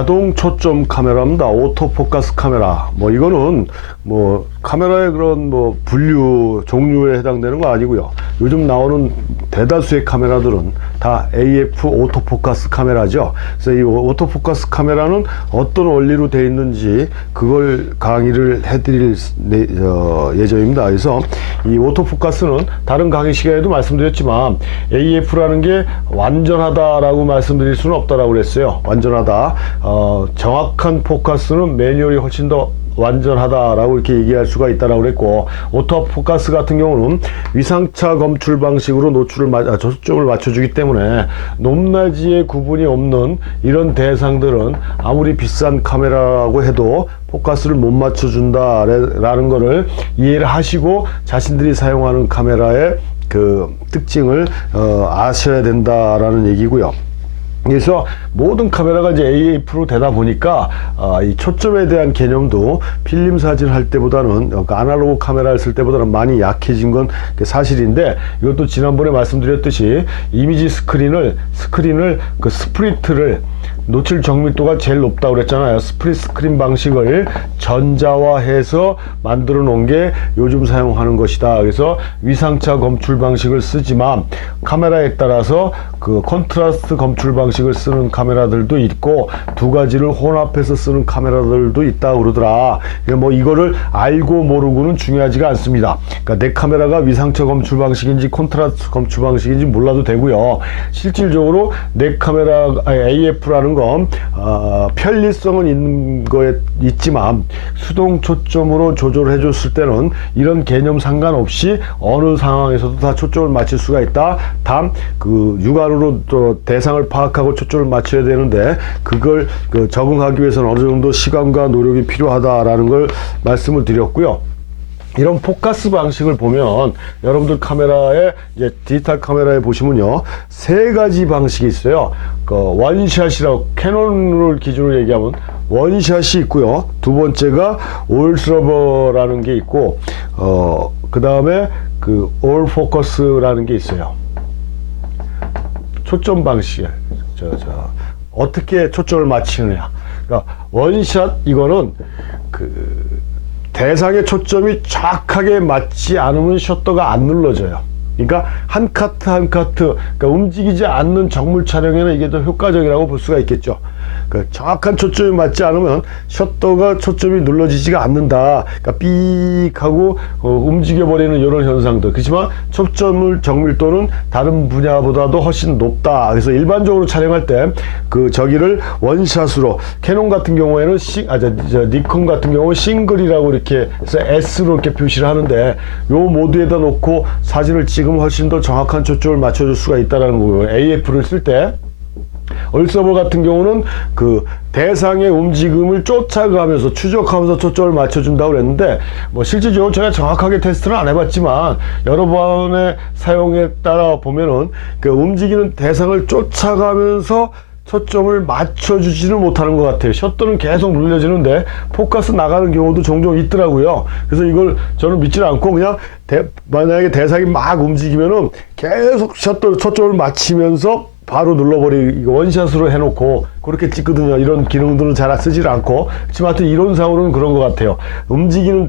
자동 초점 카메라입니다. 오토포커스 카메라. 뭐 이거는 뭐 카메라의 그런 뭐 분류 종류에 해당되는 거 아니고요. 요즘 나오는 대다수의 카메라들은 다 AF 오토포커스 카메라죠. 그래서 이 오토포커스 카메라는 어떤 원리로 되어 있는지 그걸 강의를 해드릴 예정입니다. 그래서 이 오토포커스는 다른 강의 시간에도 말씀드렸지만 AF라는 게 완전하다라고 말씀드릴 수는 없다라고 그랬어요. 완전하다. 정확한 포커스는 매뉴얼이 훨씬 더 완전하다라고 이렇게 얘기할 수가 있다라고 그랬고, 오토포커스 같은 경우는 위상차 검출 방식으로 초점을 맞춰주기 때문에 높낮이의 구분이 없는 이런 대상들은 아무리 비싼 카메라라고 해도 포커스를 못 맞춰준다라는 거를 이해를 하시고 자신들이 사용하는 카메라의 그 특징을 아셔야 된다라는 얘기고요. 그래서 모든 카메라가 이제 AF로 되다 보니까 이 초점에 대한 개념도 필름 사진 할 때보다는 아날로그 카메라를 쓸 때보다는 많이 약해진 건 사실인데, 이것도 지난번에 말씀드렸듯이 이미지 스크린을 그 스프리트를 노출 정밀도가 제일 높다고 그랬잖아요. 스프릿 스크린 방식을 전자화해서 만들어 놓은 게 요즘 사용하는 것이다. 그래서 위상차 검출 방식을 쓰지만 카메라에 따라서 그 컨트라스트 검출 방식을 쓰는 카메라들도 있고 두 가지를 혼합해서 쓰는 카메라들도 있다고 그러더라. 뭐 이거를 알고 모르고는 중요하지가 않습니다. 그러니까 내 카메라가 위상차 검출 방식인지 컨트라스트 검출 방식인지 몰라도 되고요. 실질적으로 내 카메라 AF라는 건 편리성은 있는 거에 있지만 수동 초점으로 조절해 줬을 때는 이런 개념 상관없이 어느 상황에서도 다 초점을 맞출 수가 있다. 단 그 육안으로 또 대상을 파악하고 초점을 맞춰야 되는데 그걸 적응하기 위해서는 어느 정도 시간과 노력이 필요하다라는 걸 말씀을 드렸고요. 이런 포커스 방식을 보면 여러분들 카메라에 이제 디지털 카메라에 보시면요, 세 가지 방식이 있어요. 그 원샷이라고 캐논을 기준으로 얘기하면 원샷이 있고요. 두 번째가 올스러버라는 게 있고 그 다음에 그 올 포커스라는 게 있어요. 초점 방식, 어떻게 초점을 맞추느냐. 그러니까 원샷 이거는 그 대상의 초점이 정확하게 맞지 않으면 셔터가 안 눌러져요. 그러니까 한 카트 한 카트, 그러니까 움직이지 않는 정물 촬영에는 이게 더 효과적이라고 볼 수가 있겠죠. 그 정확한 초점이 맞지 않으면 셔터가 초점이 눌러지지가 않는다. 그러니까 삑 하고 움직여버리는 이런 현상들. 그렇지만 초점을 정밀도는 다른 분야보다도 훨씬 높다. 그래서 일반적으로 촬영할 때 그 저기를 원샷으로, 캐논 같은 경우에는 니콘 같은 경우는 싱글이라고 이렇게 해서 S로 이렇게 표시를 하는데, 요 모드에다 놓고 사진을 찍으면 훨씬 더 정확한 초점을 맞춰줄 수가 있다는 거예요. AF를 쓸 때. 얼서버 같은 경우는 그 대상의 움직임을 쫓아가면서 추적하면서 초점을 맞춰준다고 그랬는데, 뭐 실질적으로 제가 정확하게 테스트는 안 해봤지만 여러 번의 사용에 따라 보면은 그 움직이는 대상을 쫓아가면서 초점을 맞춰주지는 못하는 것 같아요. 셔터는 계속 눌려지는데 포커스 나가는 경우도 종종 있더라고요. 그래서 이걸 저는 믿지는 않고 그냥 만약에 대상이 막 움직이면은 계속 초점을 맞추면서 바로 눌러버리고 원샷으로 해놓고 그렇게 찍거든요. 이런 기능들은 잘 쓰질 않고. 그렇지만 하여튼 이론상으로는 그런 것 같아요. 움직이는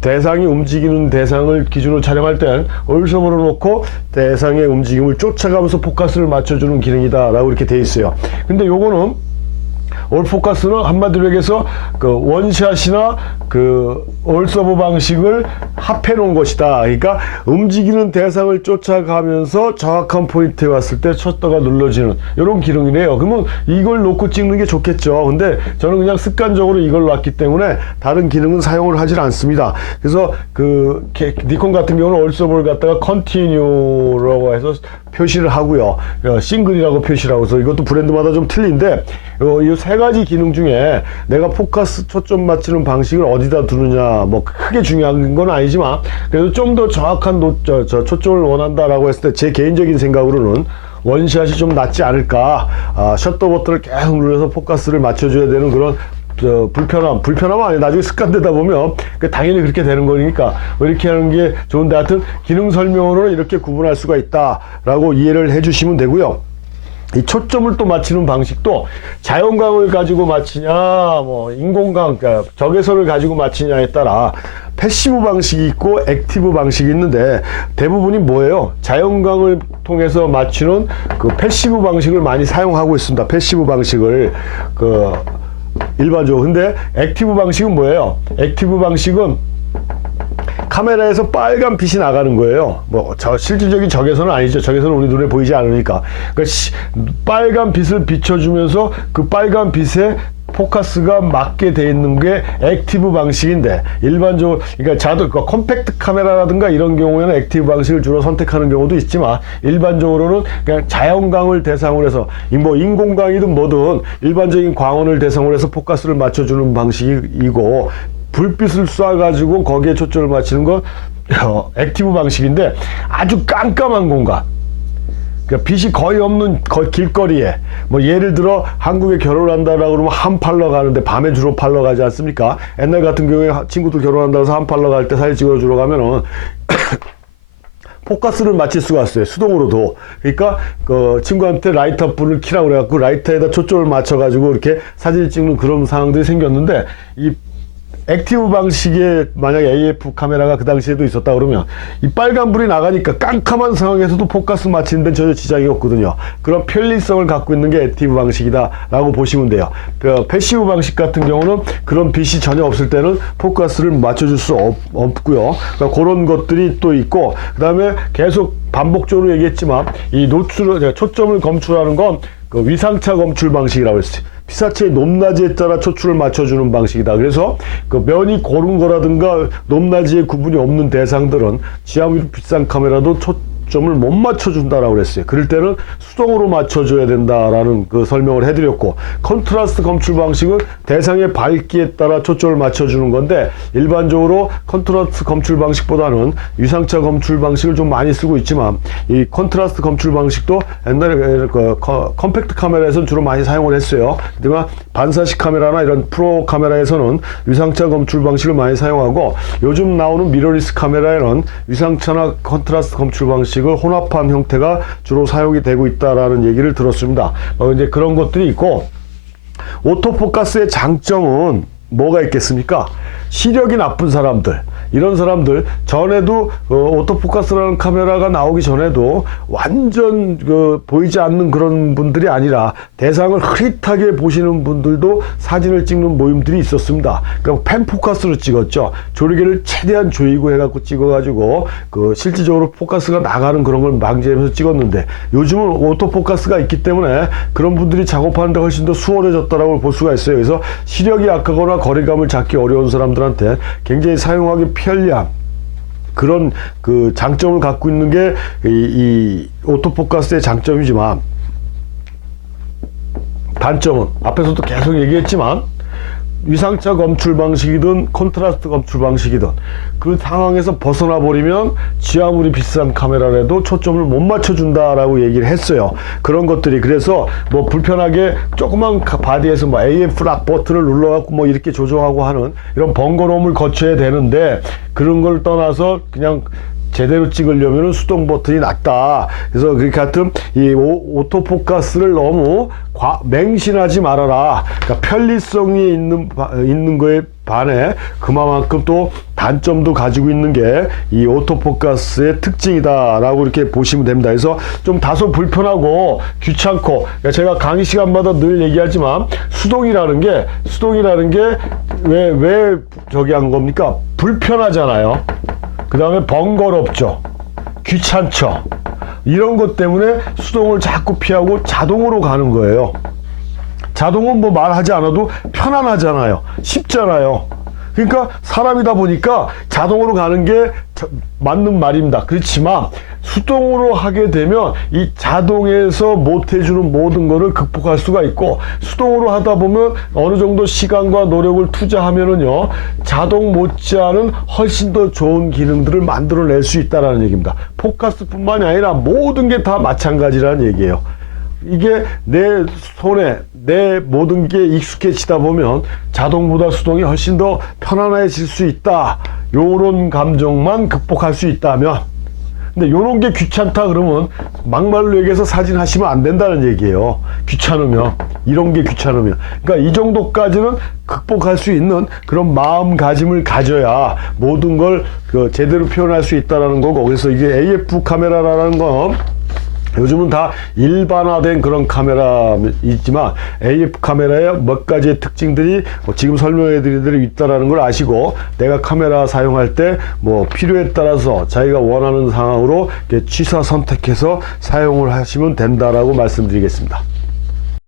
대상이 움직이는 대상을 기준으로 촬영할 땐 얼서버로 놓고 대상의 움직임을 쫓아가면서 포커스를 맞춰주는 기능이다 라고 이렇게 돼 있어요. 근데 요거는 올 포커스는 한마디로 얘기해서 그 원샷이나 그 올서버 방식을 합해 놓은 것이다. 그러니까 움직이는 대상을 쫓아가면서 정확한 포인트에 왔을 때 셔터가 눌러지는 이런 기능이네요. 그러면 이걸 놓고 찍는 게 좋겠죠. 근데 저는 그냥 습관적으로 이걸 놨기 때문에 다른 기능은 사용을 하질 않습니다. 그래서 그 니콘 같은 경우는 올서버를 갖다가 컨티뉴라고 해서 표시를 하고요. 싱글이라고 표시를 하고, 그래서 이것도 브랜드마다 좀 틀린데 이 세 가지 기능 중에 내가 포커스 초점 맞추는 방식을 어디다 두느냐, 뭐 크게 중요한 건 아니지만 그래도 좀 더 정확한 초점을 원한다라고 했을 때 제 개인적인 생각으로는 원샷이 좀 낫지 않을까. 셔터 버튼을 계속 눌러서 포커스를 맞춰줘야 되는 그런 불편함은 아니에요. 나중에 습관되다 보면 당연히 그렇게 되는 거니까 이렇게 하는 게 좋은데, 하여튼 기능 설명으로는 이렇게 구분할 수가 있다라고 이해를 해주시면 되고요. 이 초점을 또 맞추는 방식도 자연광을 가지고 맞추냐, 뭐 인공광, 그러니까 적외선을 가지고 맞추냐에 따라 패시브 방식이 있고 액티브 방식이 있는데, 대부분이 뭐예요? 자연광을 통해서 맞추는 그 패시브 방식을 많이 사용하고 있습니다. 패시브 방식을 일반적으로. 근데 액티브 방식은 뭐예요? 액티브 방식은 카메라에서 빨간 빛이 나가는 거예요. 뭐 실질적인 적외선은 아니죠. 적외선은 우리 눈에 보이지 않으니까. 그러니까 빨간 빛을 비춰주면서 그 빨간 빛에 포커스가 맞게 돼 있는 게 액티브 방식인데, 일반적으로 그러니까 컴팩트 카메라라든가 이런 경우에는 액티브 방식을 주로 선택하는 경우도 있지만, 일반적으로는 그냥 자연광을 대상으로 해서 뭐 인공광이든 뭐든 일반적인 광원을 대상으로 해서 포커스를 맞춰주는 방식이고, 불빛을 쏴가지고 거기에 초점을 맞추는 건 액티브 방식인데, 아주 깜깜한 공간, 그러니까 빛이 거의 없는 길거리에, 뭐 예를 들어 한국에 결혼을 한다라고 그러면 한팔러 가는데, 밤에 주로 팔러 가지 않습니까? 옛날 같은 경우에 친구들 결혼한다고 해서 한팔러 갈 때 사진 찍어주러 가면은 포커스를 맞출 수가 있어요. 수동으로도. 그러니까 그 친구한테 라이터 불을 켜라고 그래갖고 라이터에다 초점을 맞춰가지고 이렇게 사진을 찍는 그런 상황들이 생겼는데, 이 액티브 방식의 만약에 AF 카메라가 그 당시에도 있었다 그러면 이 빨간 불이 나가니까 깜깜한 상황에서도 포커스 맞추는 데는 전혀 지장이 없거든요. 그런 편리성을 갖고 있는 게 액티브 방식이다 라고 보시면 돼요. 패시브 방식 같은 경우는 그런 빛이 전혀 없을 때는 포커스를 맞춰줄 수 없고요. 그러니까 그런 것들이 또 있고, 그 다음에 계속 반복적으로 얘기했지만, 이 초점을 검출하는 건 그 위상차 검출 방식이라고 했어요. 피사체의 높낮이에 따라 초점을 맞춰주는 방식이다. 그래서 그 면이 고른 거라든가 높낮이의 구분이 없는 대상들은 지하미로 비싼 카메라도 초점을 못 맞춰준다라고 그랬어요. 그럴 때는 수동으로 맞춰줘야 된다라는 그 설명을 해드렸고, 컨트라스트 검출 방식은 대상의 밝기에 따라 초점을 맞춰주는 건데, 일반적으로 컨트라스트 검출 방식보다는 위상차 검출 방식을 좀 많이 쓰고 있지만, 이 컨트라스트 검출 방식도 옛날에 컴팩트 카메라에서는 주로 많이 사용을 했어요. 하지만 반사식 카메라나 이런 프로 카메라에서는 위상차 검출 방식을 많이 사용하고, 요즘 나오는 미러리스 카메라에는 위상차나 컨트라스트 검출 방식을 혼합한 형태가 주로 사용이 되고 있다라는 얘기를 들었습니다. 이제 그런 것들이 있고, 오토포커스의 장점은 뭐가 있겠습니까? 시력이 나쁜 사람들, 이런 사람들, 전에도 오토포커스라는 카메라가 나오기 전에도 완전 보이지 않는 그런 분들이 아니라 대상을 흐릿하게 보시는 분들도 사진을 찍는 모임들이 있었습니다. 그러니까 펜포커스로 찍었죠. 조리개를 최대한 조이고 해갖고 찍어가지고 실질적으로 포커스가 나가는 그런 걸 방지하면서 찍었는데, 요즘은 오토포커스가 있기 때문에 그런 분들이 작업하는데 훨씬 더 수월해졌다라고 볼 수가 있어요. 그래서 시력이 약하거나 거리감을 잡기 어려운 사람들한테 굉장히 사용하기 편리한 그런 그 장점을 갖고 있는 게 이 오토포커스의 장점이지만, 단점은 앞에서도 계속 얘기했지만, 위상차 검출 방식이든 컨트라스트 검출 방식이든 그 상황에서 벗어나 버리면 지하물이 비싼 카메라라도 초점을 못 맞춰준다라고 얘기를 했어요. 그런 것들이, 그래서 뭐 불편하게 조그만 바디에서 뭐 AF 락 버튼을 눌러갖고 뭐 이렇게 조정하고 하는 이런 번거로움을 거쳐야 되는데, 그런 걸 떠나서 그냥 제대로 찍으려면 수동 버튼이 낫다. 그래서 그렇게 같은 이 오토포커스를 너무 맹신하지 말아라. 그러니까 편리성이 있는 거에 반해 그만큼 또 단점도 가지고 있는 게 이 오토포커스의 특징이다라고 이렇게 보시면 됩니다. 그래서 좀 다소 불편하고 귀찮고, 그러니까 제가 강의 시간마다 늘 얘기하지만, 수동이라는 게 왜 저기 한 겁니까? 불편하잖아요. 그 다음에 번거롭죠. 귀찮죠. 이런 것 때문에 수동을 자꾸 피하고 자동으로 가는 거예요. 자동은 뭐 말하지 않아도 편안하잖아요. 쉽잖아요. 그러니까 사람이다 보니까 자동으로 가는 게 맞는 말입니다. 그렇지만 수동으로 하게 되면 이 자동에서 못 해주는 모든 거를 극복할 수가 있고, 수동으로 하다 보면 어느 정도 시간과 노력을 투자하면은요, 자동 못지않은 훨씬 더 좋은 기능들을 만들어낼 수 있다는 얘기입니다. 포커스뿐만이 아니라 모든 게 다 마찬가지라는 얘기예요. 이게 내 손에 내 모든 게 익숙해지다 보면 자동보다 수동이 훨씬 더 편안해질 수 있다. 요런 감정만 극복할 수 있다면, 근데 요런 게 귀찮다 그러면 막말로 얘기해서 사진 하시면 안 된다는 얘기예요. 귀찮으면, 이런 게 귀찮으면. 그러니까 이 정도까지는 극복할 수 있는 그런 마음가짐을 가져야 모든 걸 그 제대로 표현할 수 있다는 거고, 그래서 이게 AF 카메라라는 건 요즘은 다 일반화된 그런 카메라이지만 AF 카메라의 몇 가지의 특징들이 지금 설명해 드린 대로 있다라는 걸 아시고, 내가 카메라 사용할 때 뭐 필요에 따라서 자기가 원하는 상황으로 취사 선택해서 사용을 하시면 된다라고 말씀드리겠습니다.